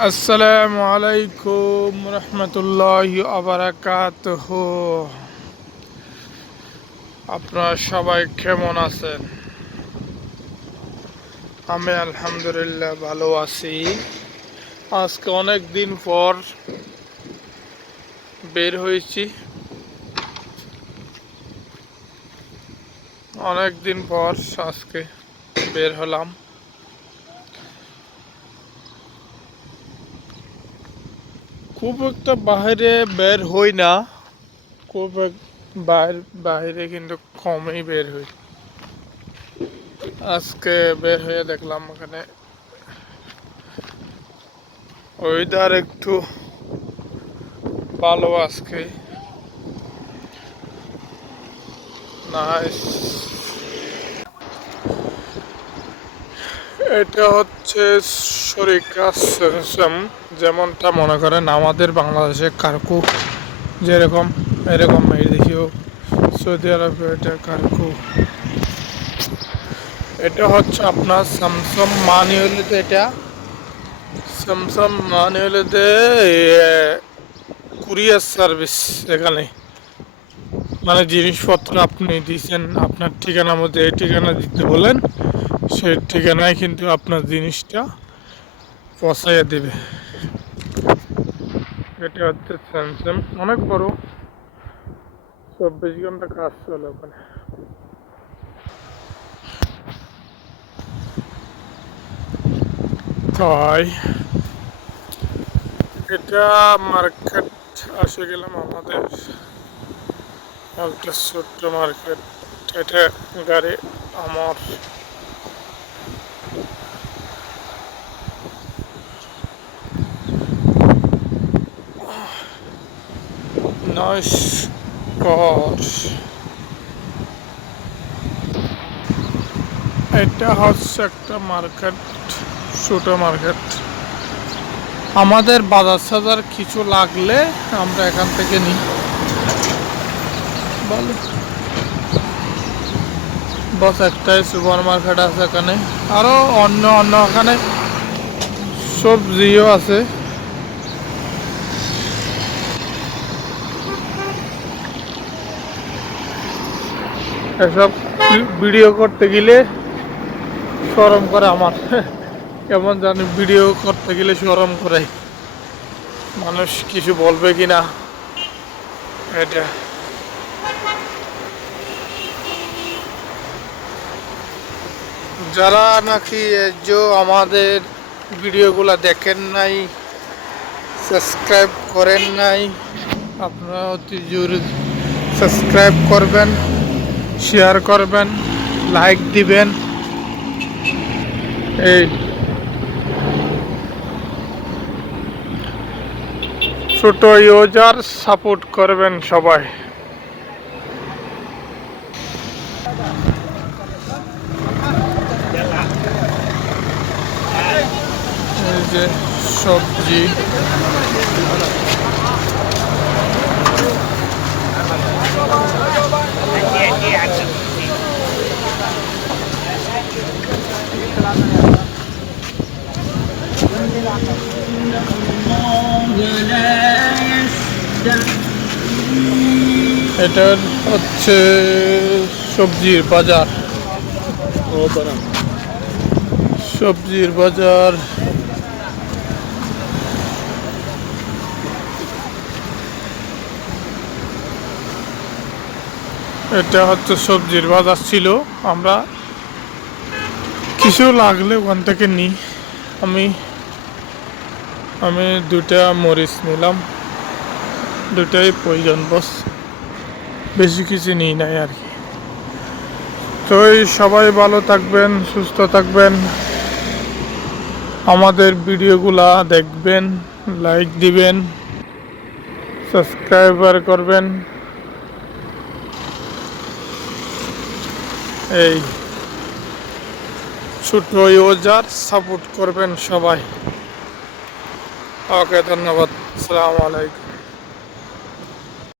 আসসালামু আলাইকুম রহমতুল্লাহি আবরাকাতুহু। আপনারা সবাই কেমন আছেন? আমি আলহামদুলিল্লাহ ভালো আছি। আজকে অনেক দিন পর বের হয়েছি, অনেক দিন পর আজকে বের হলাম। খুব একটা বাইরে বের হই না, খুব বাইরে কিন্তু কমই বের হই। আজকে বের হয়ে দেখলাম ওখানে ওয়েদার একটু ভালো আজকে, নাইস। এটা হচ্ছে শরিকা সেমসাম, যেমনটা মনে করেন আমাদের বাংলাদেশে কারকু যেরকম, এরকম এই দেখিও সৌদি আরবে এটা কারকু। এটা হচ্ছে আপনার স্যামসাং মানে হলে তো, এটা স্যামসাং মানে হলে কুরিয়ার সার্ভিস। এখানে মানে জিনিসপত্র আপনি দিয়েছেন আপনার ঠিকানার মধ্যে, এই ঠিকানা দিতে বলেন, সেই ঠিকানায় কিন্তু আপনার জিনিসটা পৌঁছাইয়া দেবে। এটা হচ্ছে স্যামসাং, অনেক বড়, 24 ঘন্টা কাজ চলে ওখানে। তাই এটা মার্কেট আসে গেলাম আমাদের একটা ছোট্ট মার্কেট। এটা গাড়ি আমার নয়স কর। এটা হচ্ছে একটা মার্কেট, ছোট মার্কেট। আমাদের বাজার সাজার কিছু লাগলে আমরা এখান থেকে নিই। বলো বস, একটাই সুপার মার্কেট আছে এখানে, আরো অন্য অন্য এখানে সবজিও আছে। এসব ভিডিও করতে গেলে শরম করে আমার, কেমন জানি ভিডিও করতে গেলে শরম করে, মানুষ কিছু বলবে কিনা। এটা যারা নাকি আমাদের ভিডিওগুলো দেখেন নাই, সাবস্ক্রাইব করেন নাই, আপনারা অতি জরুরি সাবস্ক্রাইব করবেন, শেয়ার করবেন, লাইক দিবেন। এই ছোট ইউজার সাপোর্ট করবেন সবাই। এই যে সবজি, এটা হচ্ছে সবজির বাজার, সবজির বাজার। এটা হচ্ছে সবজির বাজার ছিল, আমরা কিছু লাগলে ওখান থেকে নিই। আমি আমি দুটা মরিচ নিলাম, দুটাই প্রয়োজন বস, বেশি কিছু নিই নাই আর কি। তো সবাই ভালো থাকবেন, সুস্থ থাকবেন, আমাদের ভিডিওগুলা দেখবেন, লাইক দিবেন, সাবস্ক্রাইবার করবেন। এই ছোট ইউজার সাপোর্ট করবেন সবাই। ওকে, ধন্যবাদ, আসসালামু আলাইকুম।